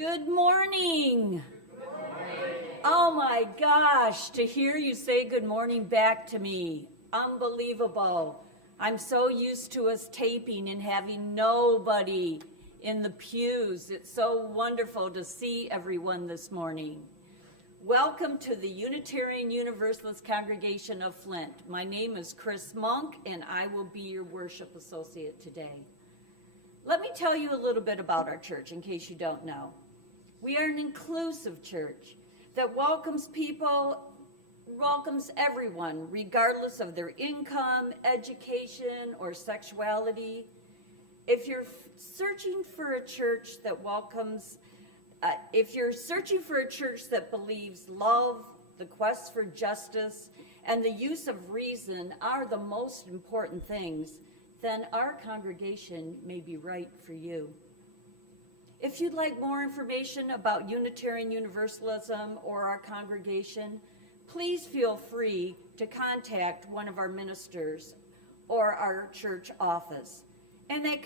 Good morning. Oh my gosh, to hear you say good morning back to me. Unbelievable. I'm so used to us taping and having nobody in the pews. It's so wonderful to see everyone this morning. Welcome to the Unitarian Universalist congregation of Flint. My name is Chris Monk and I will be your worship associate today. Let me tell you a little bit about our church in case you don't know. We are an inclusive church that welcomes people, welcomes everyone, regardless of their income, education, or sexuality. If you're searching for a church that welcomes, if you're searching for a church that believes love, the quest for justice, and the use of reason are the most important things, then our congregation may be right for you. If you'd like more information about Unitarian Universalism or our congregation, please feel free to contact one of our ministers or our church office. And that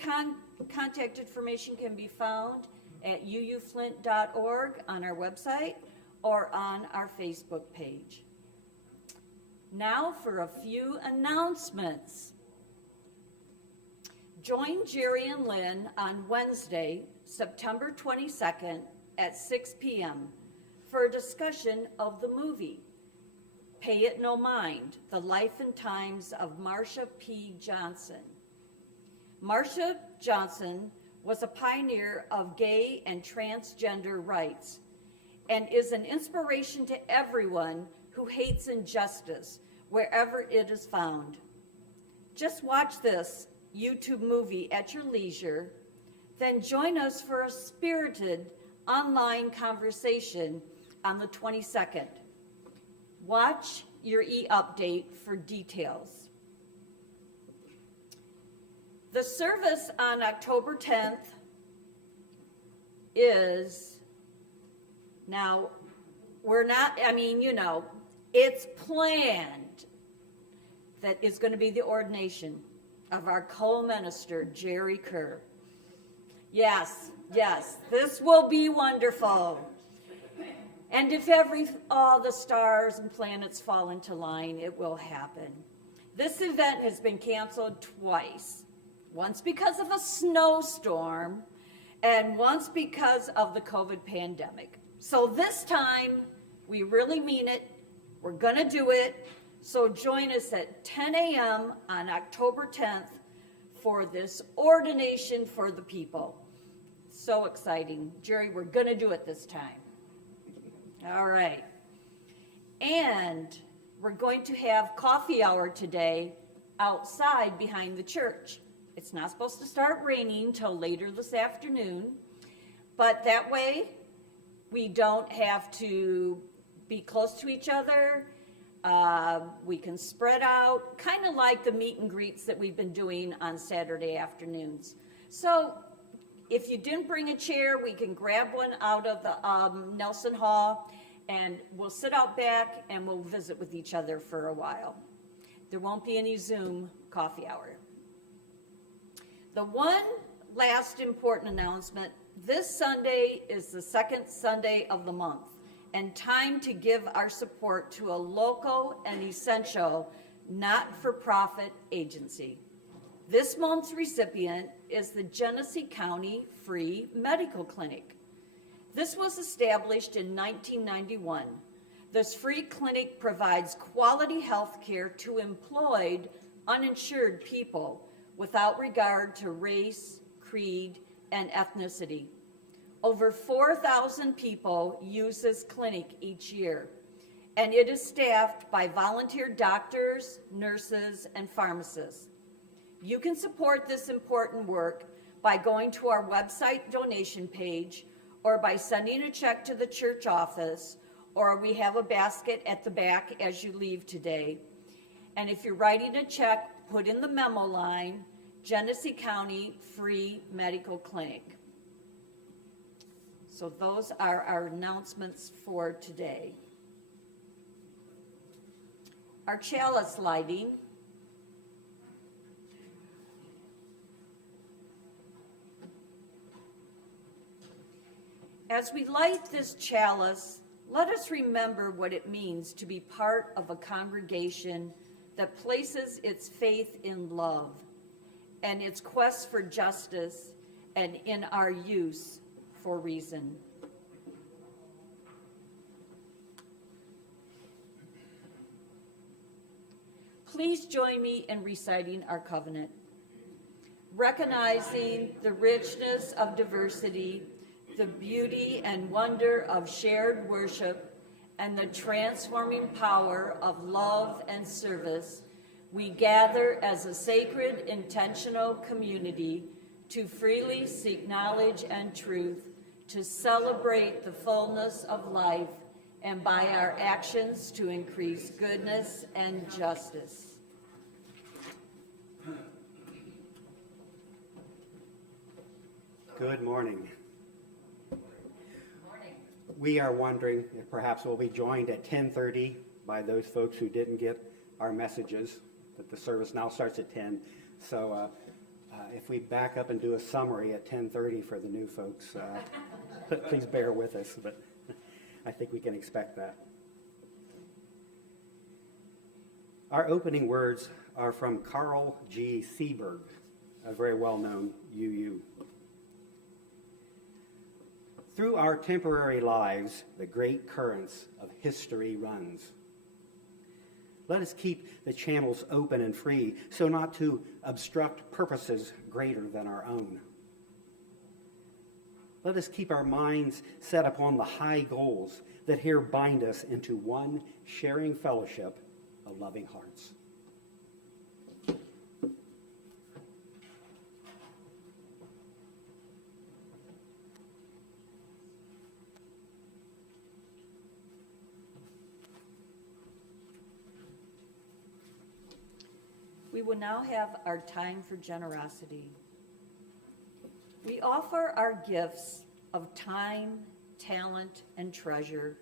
contact information can be found at uuflint.org on our website or on our Facebook page. Now for a few announcements. Join Jerry and Lynn on Wednesday, September 22nd at 6 p.m. for a discussion of the movie, Pay It No Mind, The Life and Times of Marsha P. Johnson. Marsha Johnson was a pioneer of gay and transgender rights and is an inspiration to everyone who hates injustice wherever it is found. Just watch this YouTube movie at your leisure, then join us for a spirited online conversation on the 22nd. Watch your e-update for details. The service on October 10th is, now, it's planned that it's going to be the ordination of our co-minister, Jerry Kerr. Yes, this will be wonderful. And if all the stars and planets fall into line, it will happen. This event has been canceled twice. Once because of a snowstorm, and once because of the COVID pandemic. So this time, we really mean it. We're gonna do it. So join us at 10 a.m. on October 10th for this ordination for the people. So exciting. Jerry, we're gonna do it this time. All right. And we're going to have coffee hour today outside behind the church. It's not supposed to start raining till later this afternoon, but that way we don't have to be close to each other. We can spread out, kind of like the meet and greets that we've been doing on Saturday afternoons. So if you didn't bring a chair, we can grab one out of the Nelson Hall, and we'll sit out back and we'll visit with each other for a while. There won't be any Zoom coffee hour. The one last important announcement, this Sunday is the second Sunday of the month, and time to give our support to a local and essential not-for-profit agency. This month's recipient is the Genesee County Free Medical Clinic. This was established in 1991. This free clinic provides quality health care to employed, uninsured people without regard to race, creed, and ethnicity. Over 4,000 people use this clinic each year, and it is staffed by volunteer doctors, nurses, and pharmacists. You can support this important work by going to our website donation page or by sending a check to the church office, or we have a basket at the back as you leave today. And if you're writing a check, put in the memo line, Genesee County Free Medical Clinic. So those are our announcements for today. Our chalice lighting. As we light this chalice, let us remember what it means to be part of a congregation that places its faith in love and its quest for justice and in our use for reason. Please join me in reciting our covenant. Recognizing the richness of diversity, the beauty and wonder of shared worship, and the transforming power of love and service, we gather as a sacred, intentional community to freely seek knowledge and truth, to celebrate the fullness of life, and by our actions to increase goodness and justice. Good morning. We are wondering if perhaps we'll be joined at 10:30 by those folks who didn't get our messages, that the service now starts at 10. So if we back up and do a summary at 10:30 for the new folks, please bear with us, but I think we can expect that. Our opening words are from Carl G. Seberg, a very well-known UU. Through our temporary lives, the great currents of history runs. Let us keep the channels open and free, so not to obstruct purposes greater than our own. Let us keep our minds set upon the high goals that here bind us into one sharing fellowship of loving hearts. We will now have our time for generosity. We offer our gifts of time, talent, and treasure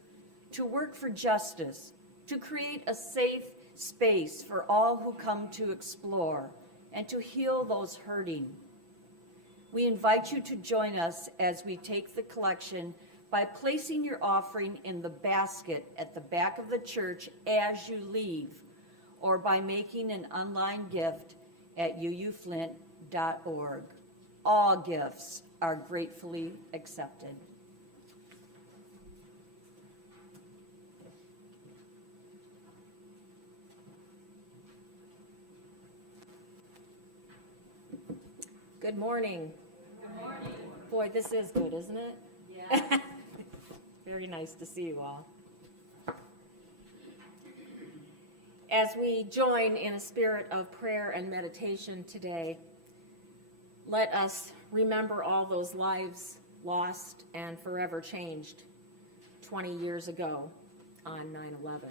to work for justice, to create a safe space for all who come to explore and to heal those hurting. We invite you to join us as we take the collection by placing your offering in the basket at the back of the church as you leave, or by making an online gift at uuflint.org. All gifts are gratefully accepted. Good morning. Good morning. Boy, this is good, isn't it? Yeah. Very nice to see you all. As we join in a spirit of prayer and meditation today, let us remember all those lives lost and forever changed 20 years ago on 9/11.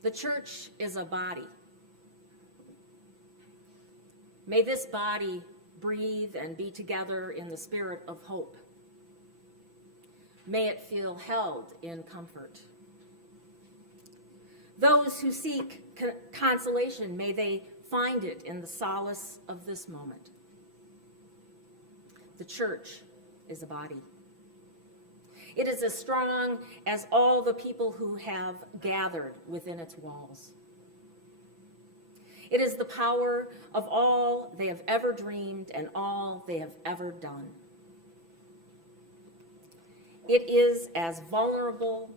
The church is a body. May this body breathe and be together in the spirit of hope. May it feel held in comfort. Those who seek consolation, may they find it in the solace of this moment. The church is a body. It is as strong as all the people who have gathered within its walls. It is the power of all they have ever dreamed and all they have ever done. It is as vulnerable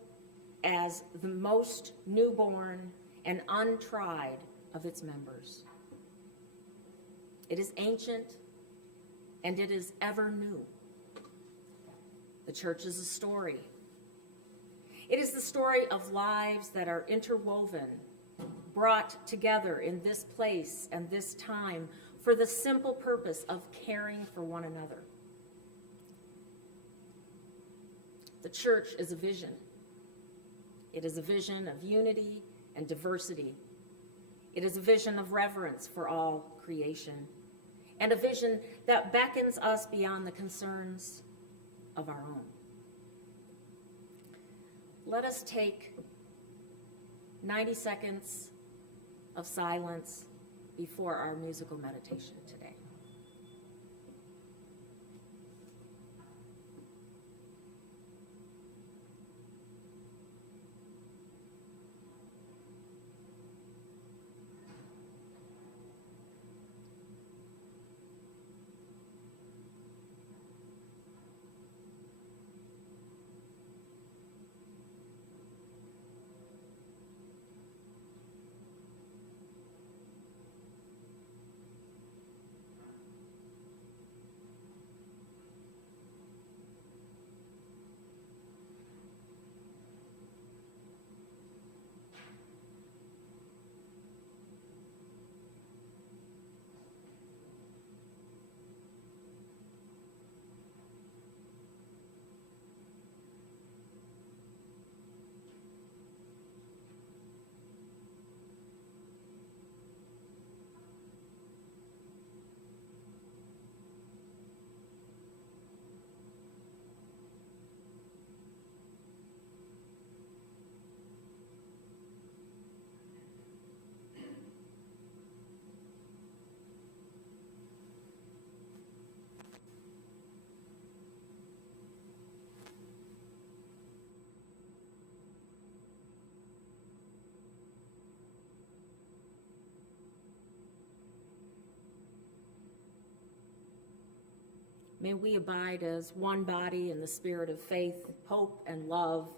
as the most newborn and untried of its members. It is ancient and it is ever new. The church is a story. It is the story of lives that are interwoven, brought together in this place and this time for the simple purpose of caring for one another. The church is a vision. It is a vision of unity and diversity. It is a vision of reverence for all creation, and a vision that beckons us beyond the concerns of our own. Let us take 90 seconds of silence before our musical meditation today. may we abide as one body in the spirit of faith, hope, and love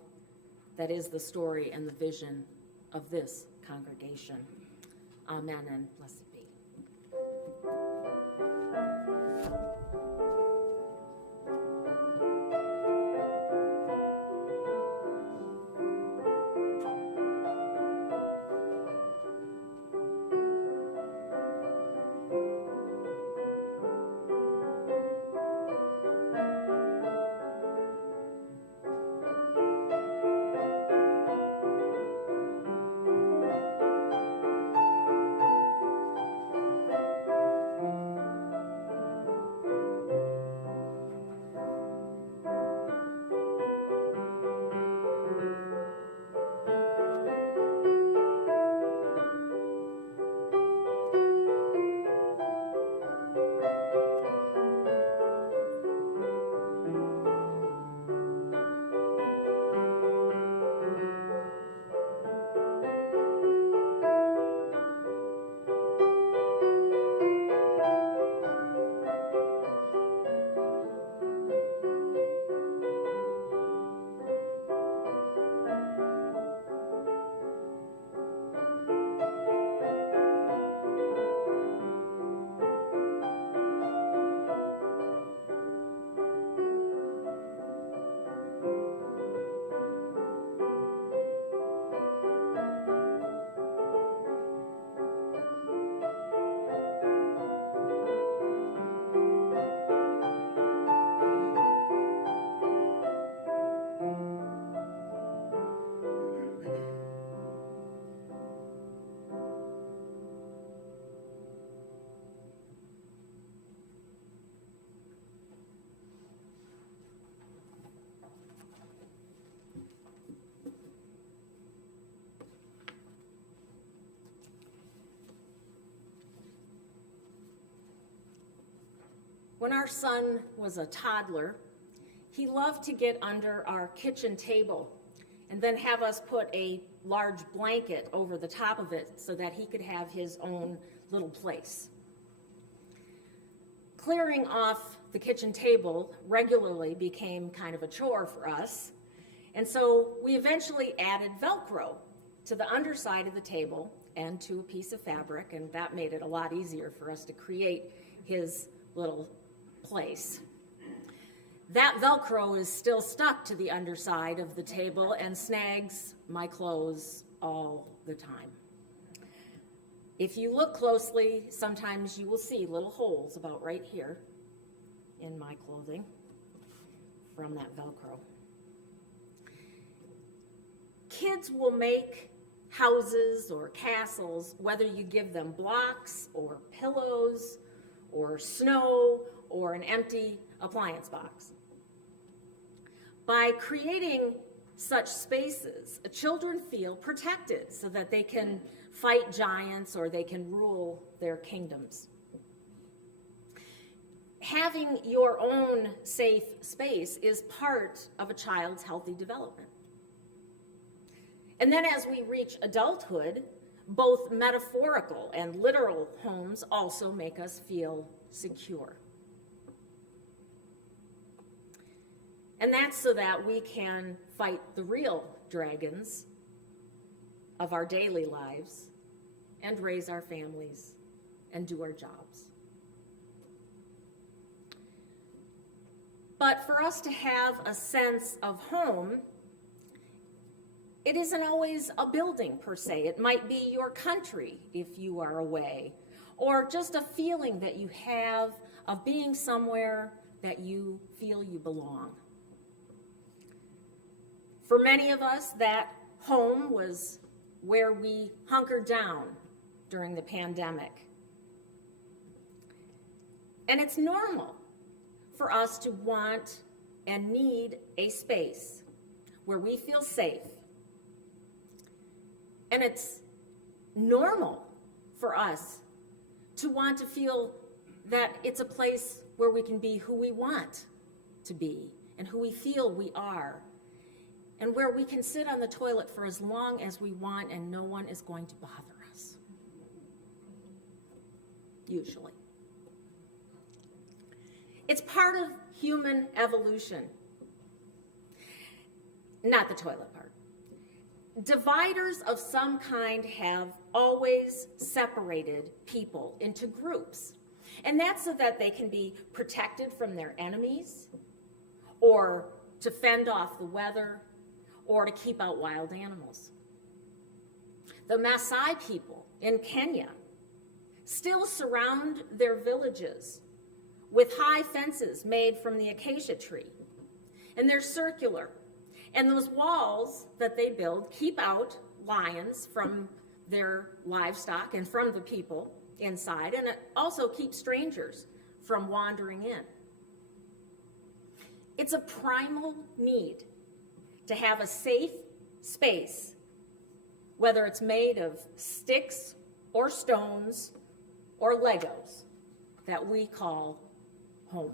that is the story and the vision of this congregation. Amen and blessed be. When our son was a toddler, he loved to get under our kitchen table and then have us put a large blanket over the top of it so that he could have his own little place. Clearing off the kitchen table regularly became kind of a chore for us, and so we eventually added Velcro to the underside of the table and to a piece of fabric, and that made it a lot easier for us to create his little place. That Velcro is still stuck to the underside of the table and snags my clothes all the time. If you look closely, sometimes you will see little holes about right here in my clothing from that Velcro. Kids will make houses or castles whether you give them blocks or pillows or snow or an empty appliance box. By creating such spaces, children feel protected so that they can fight giants or they can rule their kingdoms. Having your own safe space is part of a child's healthy development. And then as we reach adulthood, both metaphorical and literal homes also make us feel secure. And that's so that we can fight the real dragons of our daily lives and raise our families and do our jobs. But for us to have a sense of home, it isn't always a building per se. It might be your country if you are away, or just a feeling that you have of being somewhere that you feel you belong. For many of us, that home was where we hunkered down during the pandemic. And it's normal for us to want and need a space where we feel safe. And it's normal for us to want to feel that it's a place where we can be who we want to be and who we feel we are, and where we can sit on the toilet for as long as we want and no one is going to bother us. Usually. It's part of human evolution. Not the toilet part. Dividers of some kind have always separated people into groups. And that's so that they can be protected from their enemies, or to fend off the weather, or to keep out wild animals. The Maasai people in Kenya still surround their villages with high fences made from the acacia tree. And they're circular. And those walls that they build keep out lions from their livestock and from the people inside, and it also keeps strangers from wandering in. It's a primal need to have a safe space, whether it's made of sticks or stones or Legos, that we call home.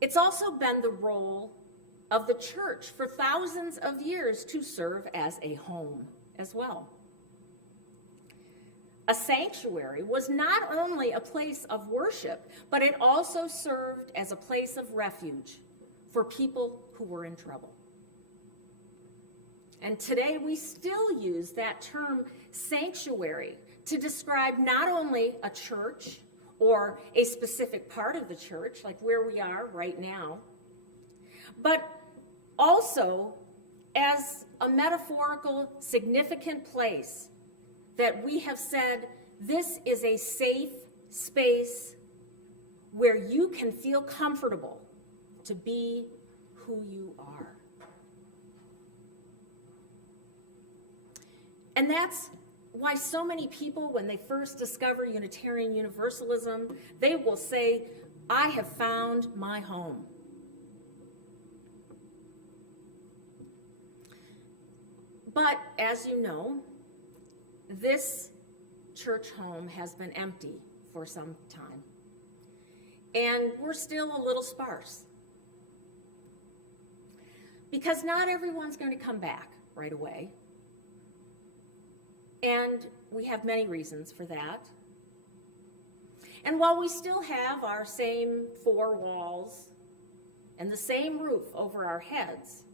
It's also been the role of the church for thousands of years to serve as a home as well. A sanctuary was not only a place of worship, but it also served as a place of refuge for people who were in trouble. And today we still use that term sanctuary to describe not only a church or a specific part of the church, like where we are right now, but also as a metaphorical, significant place that we have said, this is a safe space where you can feel comfortable to be who you are. And that's why so many people, when they first discover Unitarian Universalism, they will say, I have found my home. But as you know, this church home has been empty for some time. And we're still a little sparse. Because not everyone's going to come back right away. And we have many reasons for that. And while we still have our same four walls and the same roof over our heads,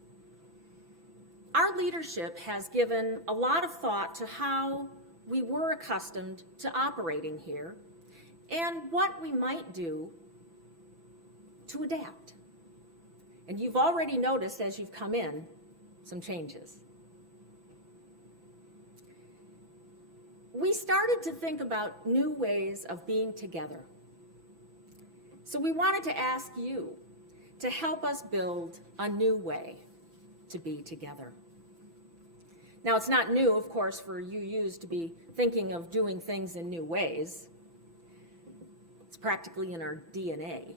our leadership has given a lot of thought to how we were accustomed to operating here and what we might do to adapt. And you've already noticed as you've come in some changes. We started to think about new ways of being together. So we wanted to ask you to help us build a new way to be together. Now, it's not new, of course, for UUs to be thinking of doing things in new ways. It's practically in our DNA.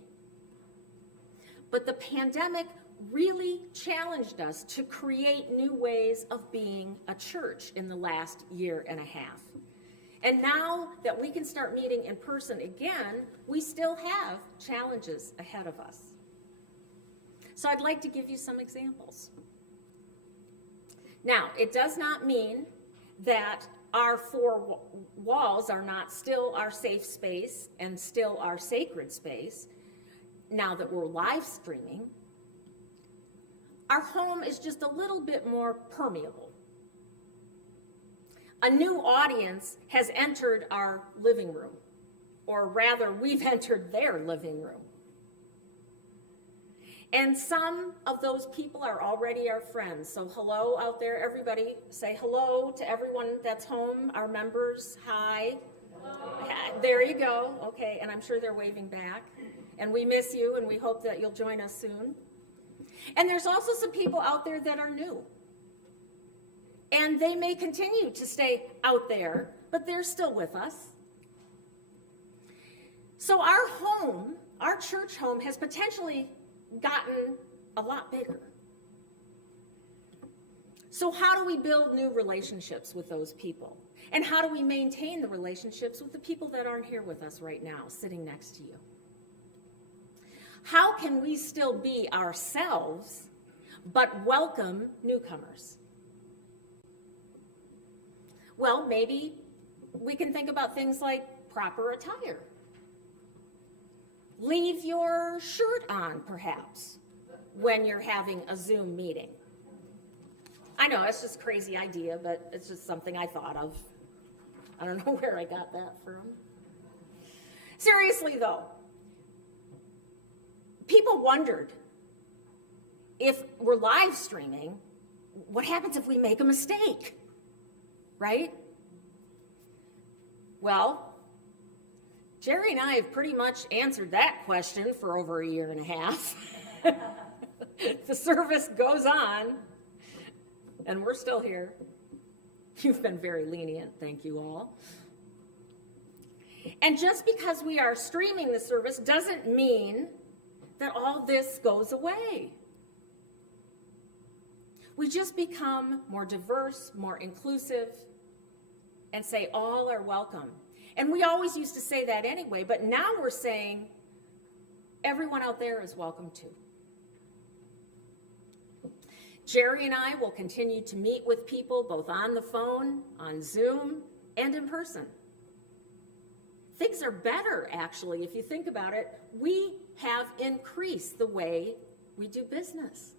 But the pandemic really challenged us to create new ways of being a church in the last year and a half. And now that we can start meeting in person again, we still have challenges ahead of us. So I'd like to give you some examples. Now, it does not mean that our four walls are not still our safe space and still our sacred space. Now that we're live streaming, our home is just a little bit more permeable. A new audience has entered our living room, or rather, we've entered their living room. And some of those people are already our friends. So hello out there, everybody. Say hello to everyone that's home, our members. Hi. Hello. There you go. Okay, and I'm sure they're waving back. And we miss you, and we hope that you'll join us soon. And there's also some people out there that are new. And they may continue to stay out there, but they're still with us. So our home, our church home, has potentially gotten a lot bigger. So how do we build new relationships with those people? And how do we maintain the relationships with the people that aren't here with us right now, sitting next to you? How can we still be ourselves, but welcome newcomers? Well, maybe we can think about things like proper attire. leave your shirt on, perhaps, when you're having a Zoom meeting. I know, it's just a crazy idea, but it's just something I thought of. I don't know where I got that from. Seriously, though, people wondered, if we're live streaming, what happens if we make a mistake, right? Well, Jerry and I have pretty much answered that question for over a year and a half. The service goes on, and we're still here. You've been very lenient, thank you all. And just because we are streaming the service doesn't mean that all this goes away. We just become more diverse, more inclusive, and say all are welcome. And we always used to say that anyway, but now we're saying everyone out there is welcome too. Jerry and I will continue to meet with people both on the phone, on Zoom, and in person. Things are better, actually, if you think about it. We have increased the way we do business.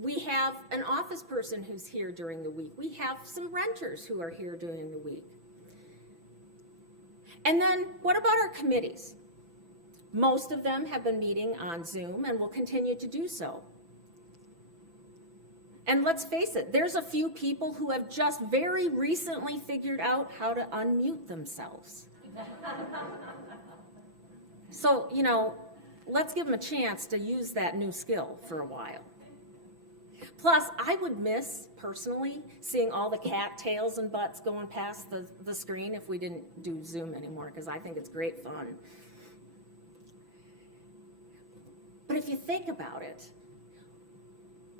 We have an office person who's here during the week. We have some renters who are here during the week. And then what about our committees? Most of them have been meeting on Zoom and will continue to do so. And let's face it, there's a few people who have just very recently figured out how to unmute themselves. So, let's give them a chance to use that new skill for a while. Plus, I would miss, personally, seeing all the cat tails and butts going past the screen if we didn't do Zoom anymore, because I think it's great fun. But if you think about it,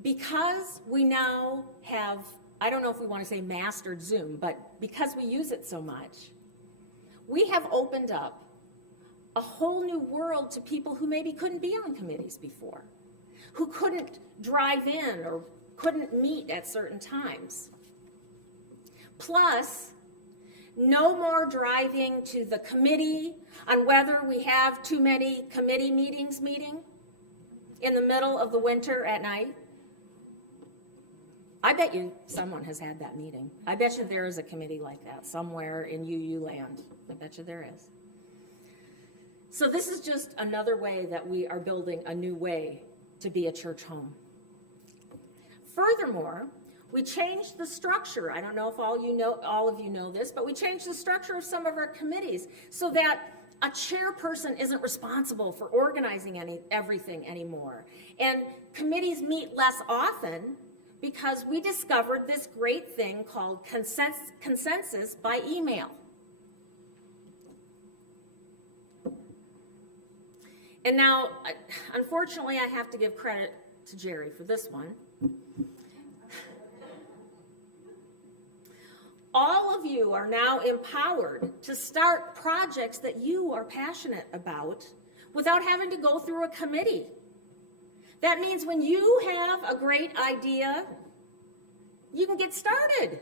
because we now have, I don't know if we want to say mastered Zoom, but because we use it so much, we have opened up a whole new world to people who maybe couldn't be on committees before, who couldn't drive in or couldn't meet at certain times. Plus, no more driving to the committee on whether we have too many committee meetings meeting in the middle of the winter at night. I bet you someone has had that meeting. I bet you there is a committee like that somewhere in UU land. I bet you there is. So this is just another way that we are building a new way to be a church home. Furthermore, we changed the structure. I don't know if all of you know this, but we changed the structure of some of our committees so that a chairperson isn't responsible for organizing everything anymore. And committees meet less often because we discovered this great thing called consensus by email. And now, unfortunately, I have to give credit to Jerry for this one. All of you are now empowered to start projects that you are passionate about without having to go through a committee. That means when you have a great idea, you can get started.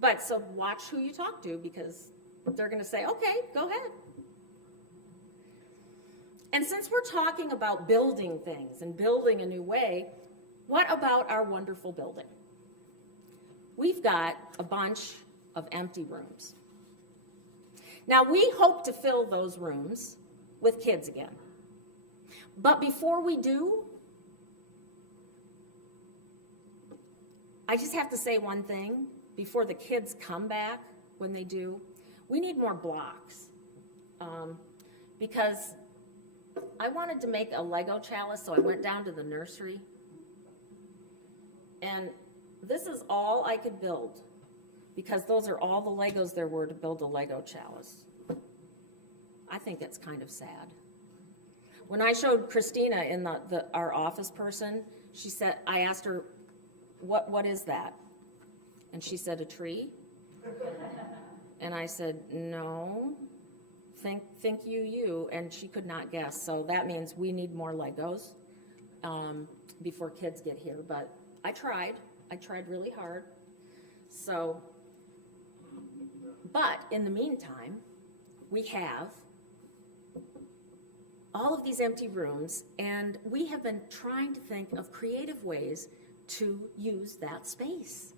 But so watch who you talk to, because they're going to say, okay, go ahead. And since we're talking about building things and building a new way, what about our wonderful building? We've got a bunch of empty rooms. Now, we hope to fill those rooms with kids again. But before we do, I just have to say one thing. Before the kids come back, when they do, we need more blocks. Because I wanted to make a Lego chalice, so I went down to the nursery. And this is all I could build, because those are all the Legos there were to build a Lego chalice. I think it's kind of sad. When I showed Christina in our office person, she said, I asked her, what is that? And she said, a tree. And I said, no, think you, and she could not guess. So that means we need more Legos before kids get here. But I tried really hard. So, but in the meantime, we have all of these empty rooms, and we have been trying to think of creative ways to use that space.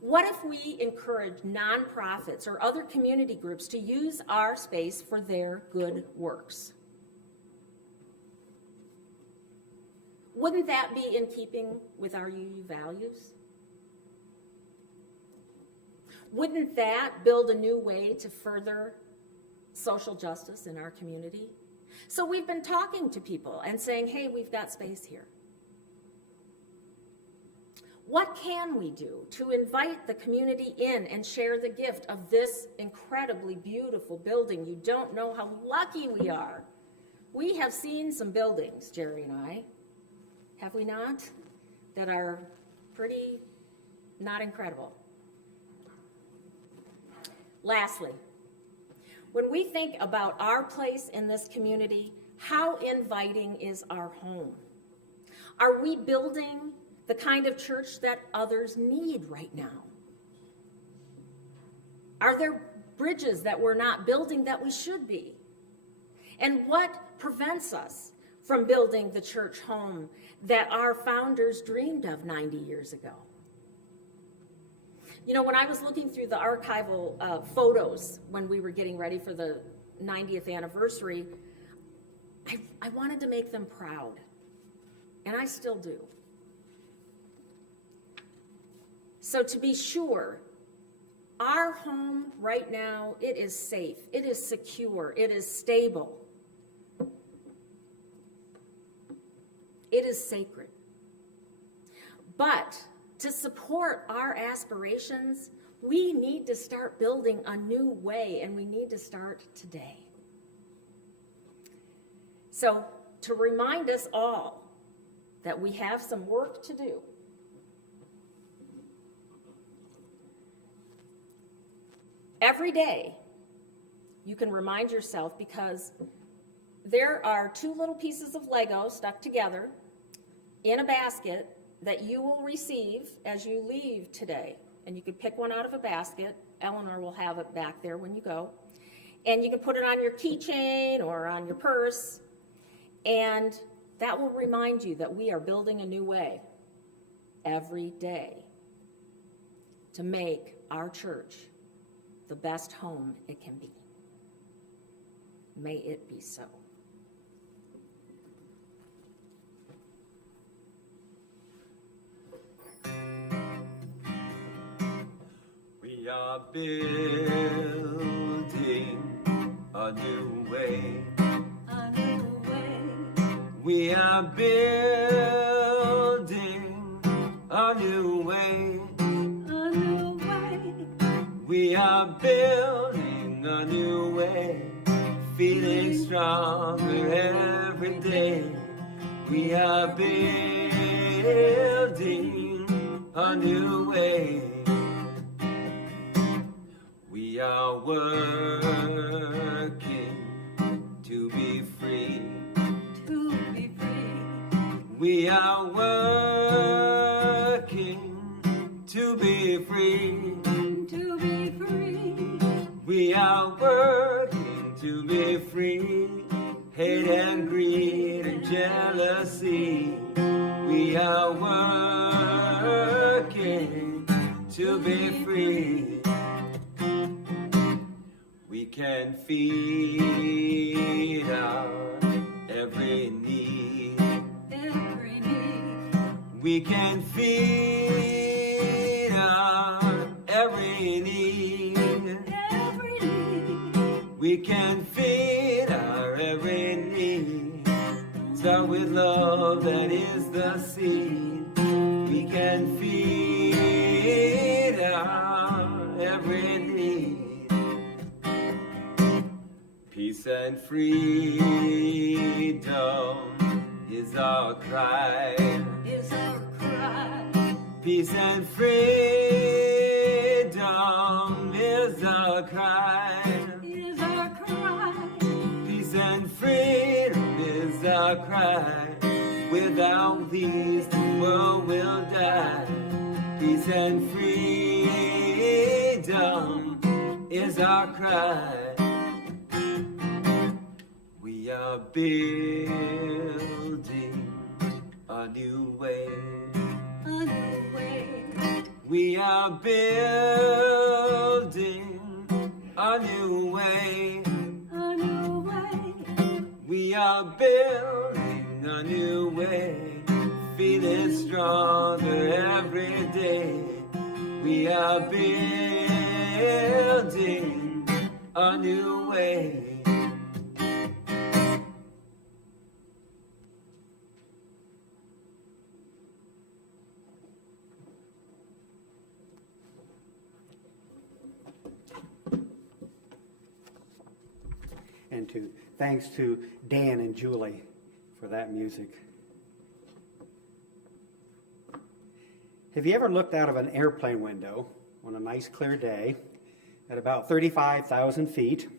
What if we encourage nonprofits or other community groups to use our space for their good works? Wouldn't that be in keeping with our UU values? Wouldn't that build a new way to further social justice in our community? So we've been talking to people and saying, hey, we've got space here. What can we do to invite the community in and share the gift of this incredibly beautiful building? You don't know how lucky we are. We have seen some buildings, Jerry and I, have we not, that are pretty not incredible. Lastly, when we think about our place in this community, how inviting is our home? Are we building the kind of church that others need right now? Are there bridges that we're not building that we should be? And what prevents us from building the church home that our founders dreamed of 90 years ago? You know, when I was looking through the archival photos when we were getting ready for the 90th anniversary, I wanted to make them proud, and I still do. So to be sure, our home right now, it is safe, it is secure, it is stable. It is sacred. But to support our aspirations, we need to start building a new way, and we need to start today. So, to remind us all that we have some work to do, every day you can remind yourself, because there are two little pieces of Lego stuck together in a basket that you will receive as you leave today. And you can pick one out of a basket. Eleanor will have it back there when you go. And you can put it on your keychain or on your purse. And that will remind you that we are building a new way every day to make our church the best home it can be. May it be so. We are building a new way. A new way. We are building a new way. A new way. We are building a new way. Feeling stronger every day. We are building a new way. We are working to be free. To be free. We are working to be free. To be free. We are working to be free. Hate and greed and jealousy. We are working to be free. We can feed our every need. Every need. We can feed our every need. Every need. We can feed our every need. Start with love, that is the seed. We can feed our every need. Peace and freedom is our cry. Is our cry. Peace and freedom is our cry. Is our cry. Peace and freedom is our cry. Without these, the world will die. Peace and freedom is our cry. are building a new way. A new way. We are building a new way. A new way. We are building a new way. Feeling stronger every day. We are building a new way. And thanks to Dan and Julie for that music. Have you ever looked out of an airplane window on a nice clear day at about 35,000 feet,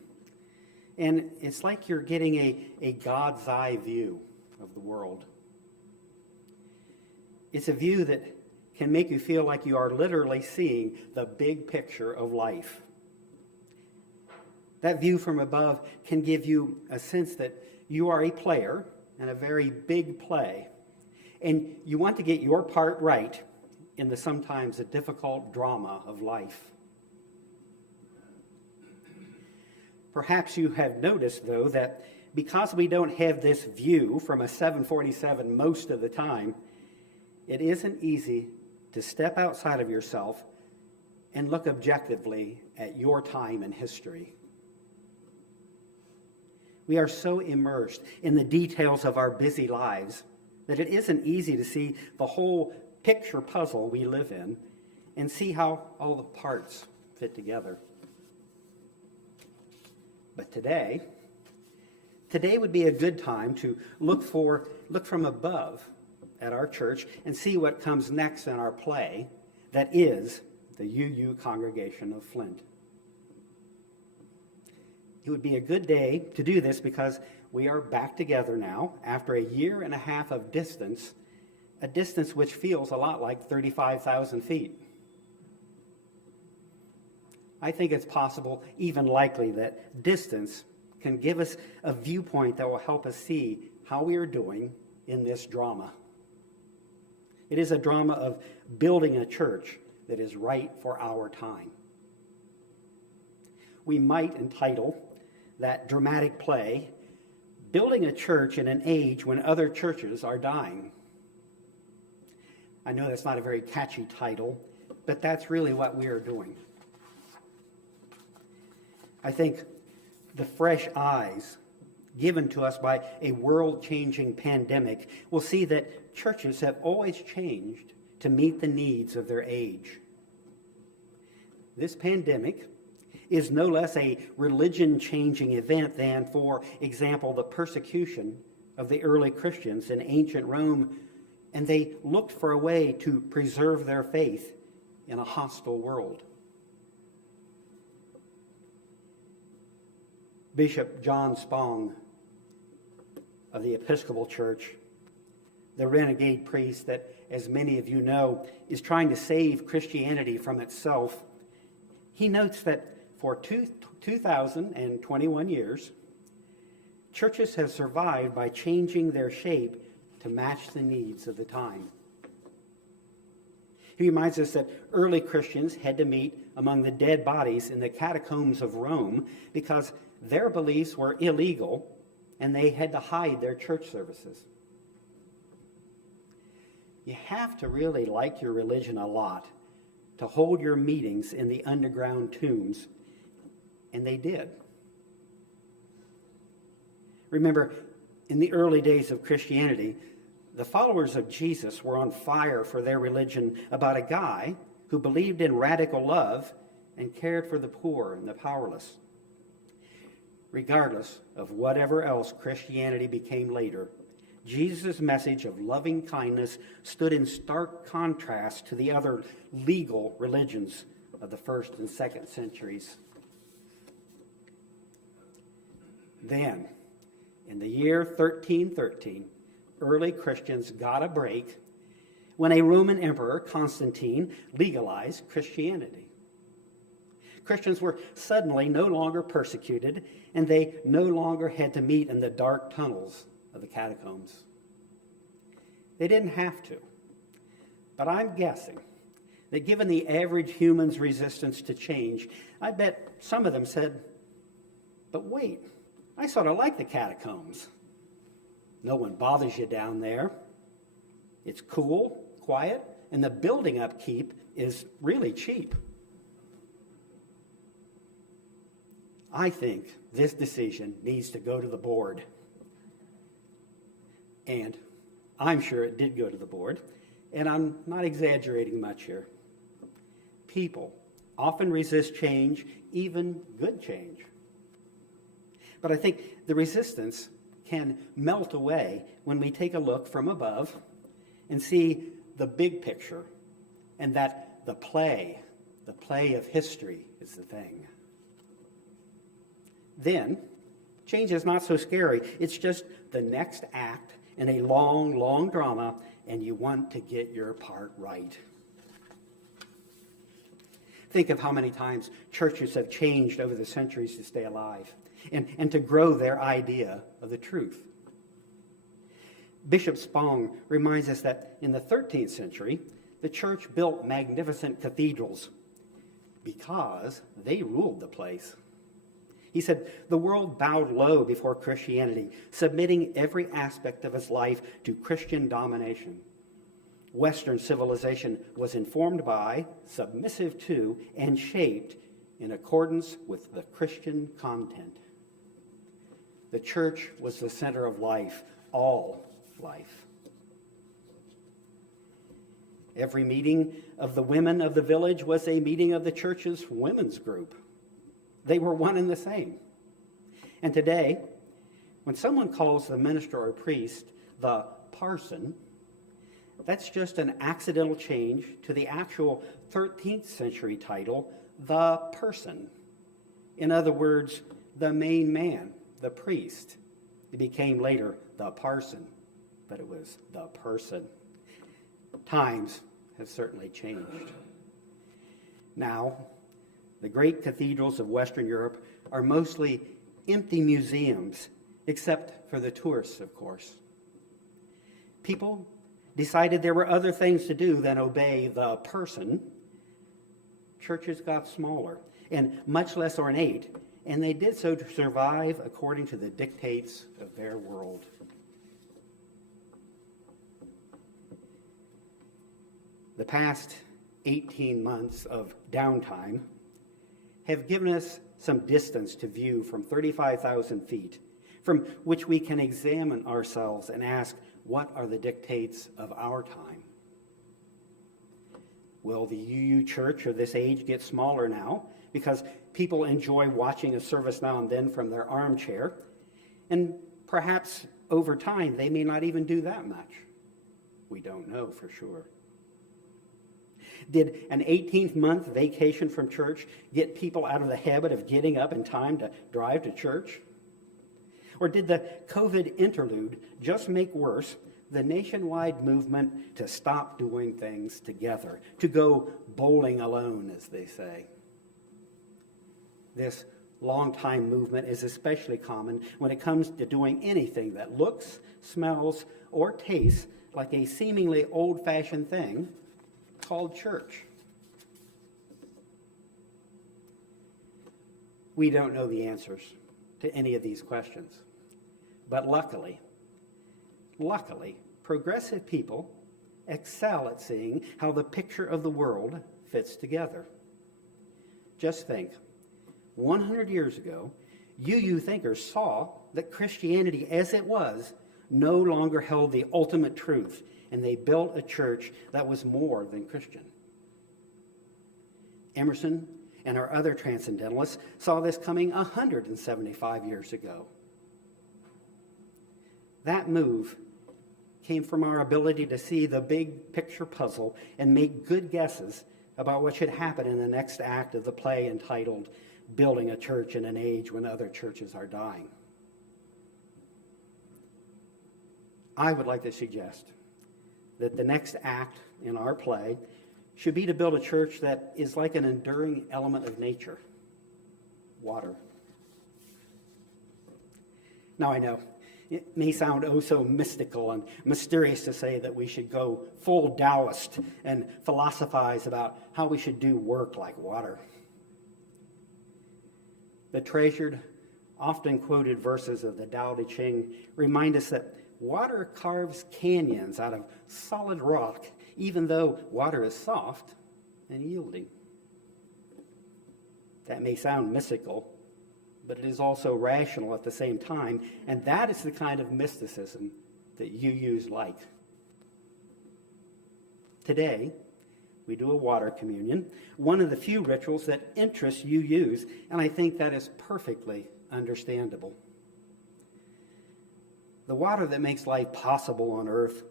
and it's like you're getting a God's eye view of the world? It's a view that can make you feel like you are literally seeing the big picture of life. That view from above can give you a sense that you are a player in a very big play, and you want to get your part right in the sometimes a difficult drama of life. Perhaps you have noticed, though, that because we don't have this view from a 747 most of the time, it isn't easy to step outside of yourself and look objectively at your time in history. We are so immersed in the details of our busy lives that it isn't easy to see the whole picture puzzle we live in and see how all the parts fit together. But today would be a good time to look from above at our church and see what comes next in our play that is the UU congregation of Flint. It would be a good day to do this because we are back together now after a year and a half of distance, a distance which feels a lot like 35,000 feet. I think it's possible, even likely, that distance can give us a viewpoint that will help us see how we are doing in this drama. It is a drama of building a church that is right for our time. We might entitle that dramatic play, Building a Church in an Age When Other Churches Are Dying. I know that's not a very catchy title, but that's really what we are doing. I think the fresh eyes given to us by a world-changing pandemic will see that churches have always changed to meet the needs of their age. This pandemic is no less a religion-changing event than, for example, the persecution of the early Christians in ancient Rome, and they looked for a way to preserve their faith in a hostile world. Bishop John Spong of the Episcopal Church, the renegade priest that, as many of you know, is trying to save Christianity from itself, he notes that for 2,021 years, churches have survived by changing their shape to match the needs of the time. He reminds us that early Christians had to meet among the dead bodies in the catacombs of Rome because their beliefs were illegal and they had to hide their church services. You have to really like your religion a lot to hold your meetings in the underground tombs, and they did. Remember, in the early days of Christianity, the followers of Jesus were on fire for their religion about a guy who believed in radical love and cared for the poor and the powerless. Regardless of whatever else Christianity became later, Jesus' message of loving kindness stood in stark contrast to the other legal religions of the 1st and 2nd centuries. Then, in the year 1313, early Christians got a break when a Roman emperor, Constantine, legalized Christianity. Christians were suddenly no longer persecuted, and they no longer had to meet in the dark tunnels of the catacombs. They didn't have to. But I'm guessing that given the average human's resistance to change, I bet some of them said, but wait, I sort of like the catacombs. No one bothers you down there. It's cool, quiet, and the building upkeep is really cheap. I think this decision needs to go to the board. And I'm sure it did go to the board, and I'm not exaggerating much here. People often resist change, even good change. But I think the resistance can melt away when we take a look from above and see the big picture, and that the play of history is the thing. Then, change is not so scary. It's just the next act in a long, long drama, and you want to get your part right. Think of how many times churches have changed over the centuries to stay alive and to grow their idea of the truth. Bishop Spong reminds us that in the 13th century, the church built magnificent cathedrals because they ruled the place. He said, the world bowed low before Christianity, submitting every aspect of its life to Christian domination. Western civilization was informed by, submissive to, and shaped in accordance with the Christian content. The church was the center of life, all life. Every meeting of the women of the village was a meeting of the church's women's group. They were one and the same. And today, when someone calls the minister or priest the parson, that's just an accidental change to the actual 13th century title, the person. In other words, the main man, the priest. It became later the parson, but it was the person. Times have certainly changed. Now, the great cathedrals of Western Europe are mostly empty museums, except for the tourists, of course. People decided there were other things to do than obey the person. Churches got smaller and much less ornate, and they did so to survive according to the dictates of their world. The past 18 months of downtime have given us some distance to view from 35,000 feet, from which we can examine ourselves and ask, what are the dictates of our time? Will the UU church of this age get smaller now because people enjoy watching a service now and then from their armchair? And perhaps over time they may not even do that much. We don't know for sure. Did an 18th month vacation from church get people out of the habit of getting up in time to drive to church? Or did the COVID interlude just make worse the nationwide movement to stop doing things together, to go bowling alone, as they say? This long-time movement is especially common when it comes to doing anything that looks, smells, or tastes like a seemingly old-fashioned thing called church. We don't know the answers to any of these questions. But luckily, progressive people excel at seeing how the picture of the world fits together. Just think, 100 years ago, UU thinkers saw that Christianity as it was no longer held the ultimate truth, and they built a church that was more than Christian. Emerson and our other transcendentalists saw this coming 175 years ago. That move came from our ability to see the big picture puzzle and make good guesses about what should happen in the next act of the play entitled Building a Church in an Age When Other Churches Are Dying. I would like to suggest that the next act in our play should be to build a church that is like an enduring element of nature. water. Now I know, it may sound oh so mystical and mysterious to say that we should go full Taoist and philosophize about how we should do work like water. The treasured, often quoted verses of the Tao Te Ching remind us that water carves canyons out of solid rock, even though water is soft and yielding. That may sound mystical, but it is also rational at the same time, and that is the kind of mysticism that UUs like. Today, we do a water communion, one of the few rituals that interests UUs, and I think that is perfectly understandable. The water that makes life possible on earth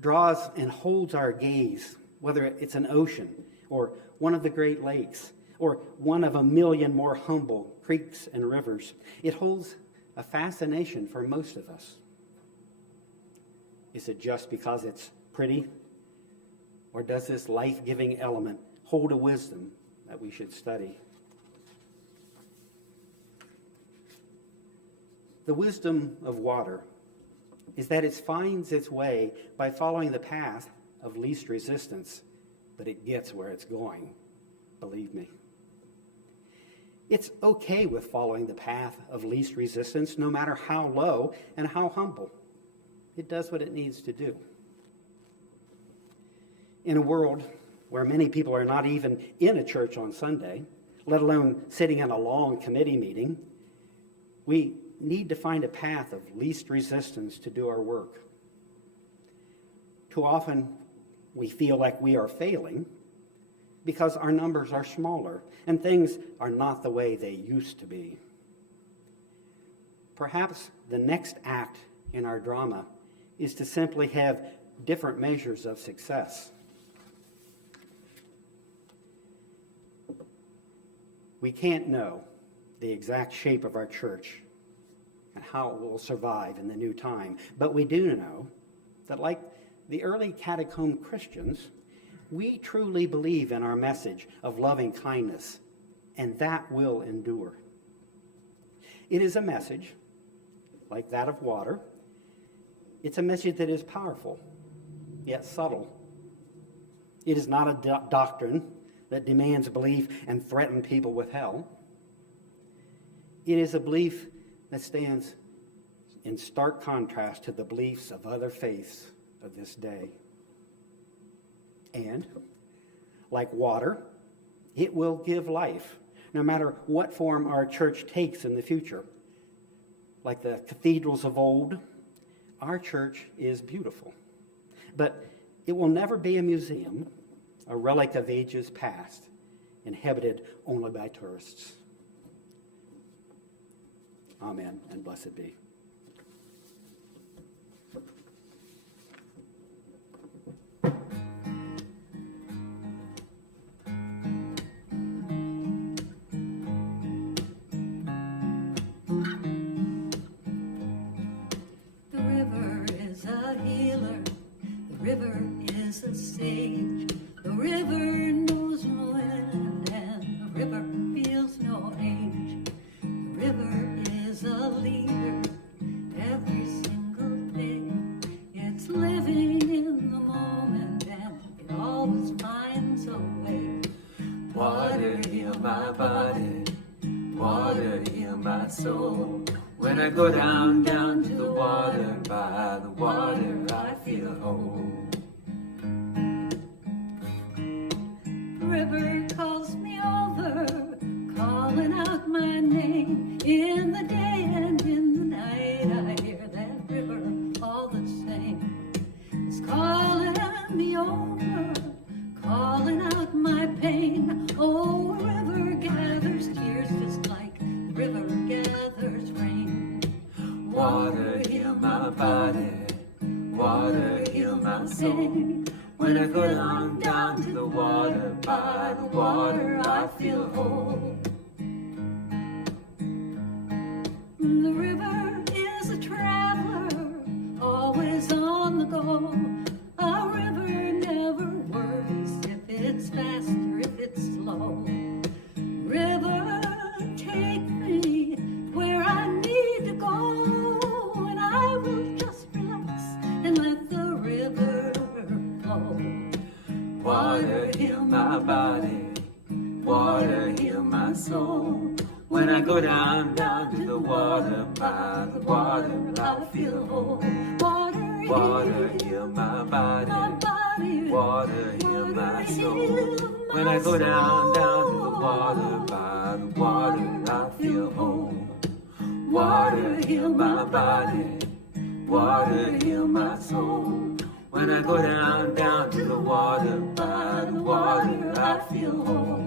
draws and holds our gaze, whether it's an ocean or one of the Great Lakes or one of a million more humble creeks and rivers. It holds a fascination for most of us. Is it just because it's pretty? Or does this life-giving element hold a wisdom that we should study? The wisdom of water is that it finds its way by following the path of least resistance, but it gets where it's going, believe me. It's okay with following the path of least resistance, no matter how low and how humble. It does what it needs to do. In a world where many people are not even in a church on Sunday, let alone sitting in a long committee meeting, we need to find a path of least resistance to do our work. Too often, we feel like we are failing because our numbers are smaller and things are not the way they used to be. Perhaps the next act in our drama is to simply have different measures of success. We can't know the exact shape of our church and how it will survive in the new time, but we do know that, like the early catacomb Christians, we truly believe in our message of loving kindness, and that will endure. It is a message, like that of water. It's a message that is powerful, yet subtle. It is not a doctrine that demands belief and threatens people with hell. It is a belief that stands in stark contrast to the beliefs of other faiths of this day. And, like water, it will give life, no matter what form our church takes in the future. Like the cathedrals of old, our church is beautiful. But it will never be a museum, a relic of ages past, inhabited only by tourists. Amen, and blessed be. A sage. The river knows no end, and the river feels no age. The river is a leader every single day. It's living in the moment, and it always finds a way. Water heal my body, water heal my soul. When I go down to the water, by the water I feel whole. River calls me over, calling out my name. In the day and in the night, I hear that river all the same. It's calling me over, calling out my pain. Oh, a river gathers tears just like the river gathers rain. Water heal my body, water heal my soul. When I go down to the water, by the water I feel whole. The river is a traveler, always on the go. A river never worries if it's fast or if it's slow. River, take body. Water, heal my soul. When I go down to the water, by the water, I feel whole. Water, heal my body. Water, heal my soul. When I go down to the water, by the water, I feel whole. Water, heal my body. Water, heal my soul. When I go down to the water, by the water, I feel whole.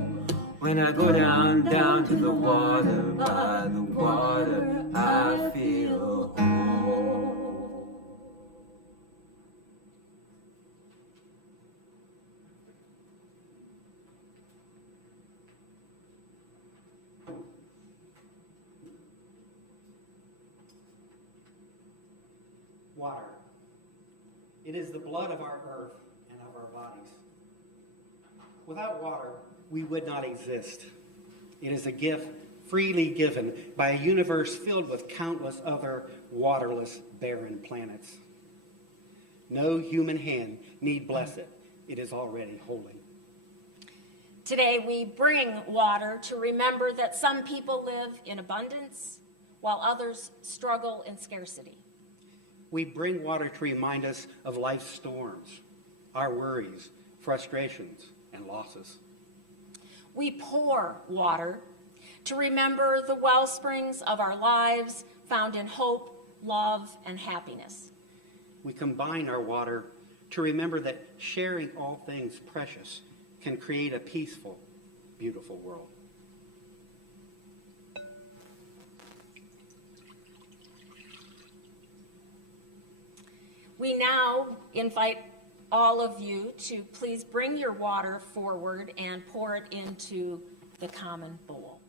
When I go down to the water, by the water, I feel whole. Water. It is the blood of our earth and of our bodies. Without water, we would not exist. It is a gift freely given by a universe filled with countless other waterless, barren planets. No human hand need bless it. It is already holy. Today we bring water to remember that some people live in abundance while others struggle in scarcity. We bring water to remind us of life's storms, our worries, frustrations, and losses. We pour water to remember the well springs of our lives found in hope, love, and happiness. We combine our water to remember that sharing all things precious can create a peaceful, beautiful world. We now invite all of you to please bring your water forward and pour it into the common bowl.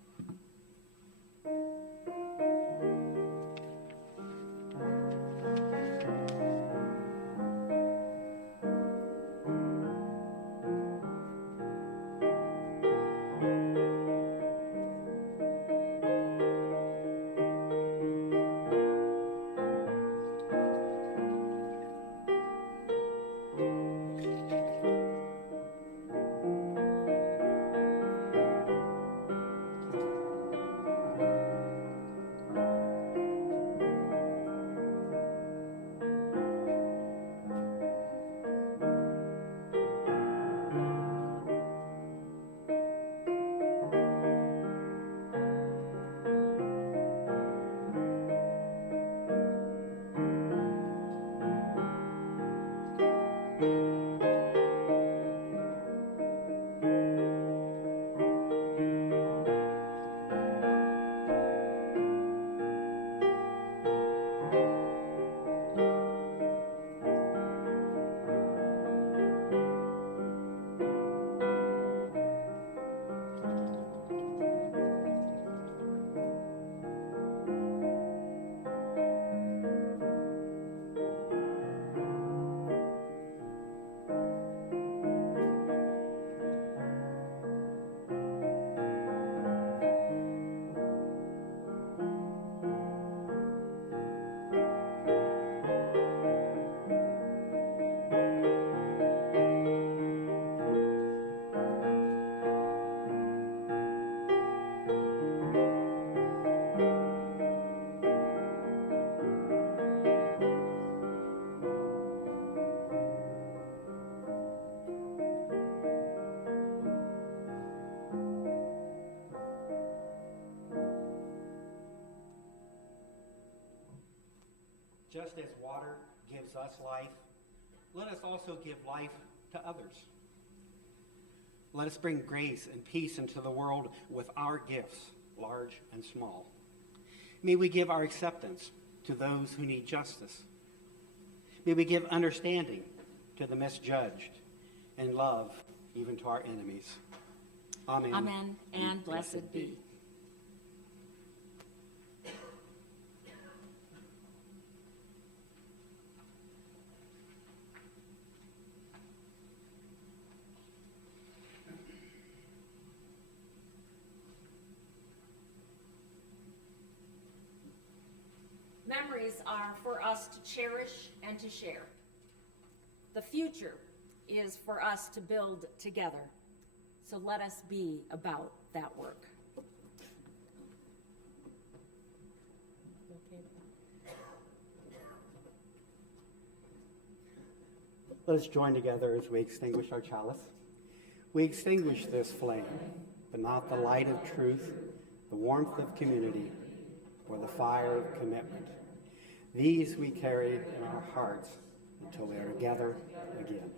Just as water gives us life, let us also give life to others. Let us bring grace and peace into the world with our gifts, large and small. May we give our acceptance to those who need justice. May we give understanding to the misjudged and love even to our enemies. Amen. Amen, and blessed be. Memories are for us to cherish and to share. The future is for us to build together. So let us be about that work. Let us join together as we extinguish our chalice. We extinguish this flame, but not the light of truth, the warmth of community, or the fire of commitment. These we carry in our hearts until we are together again.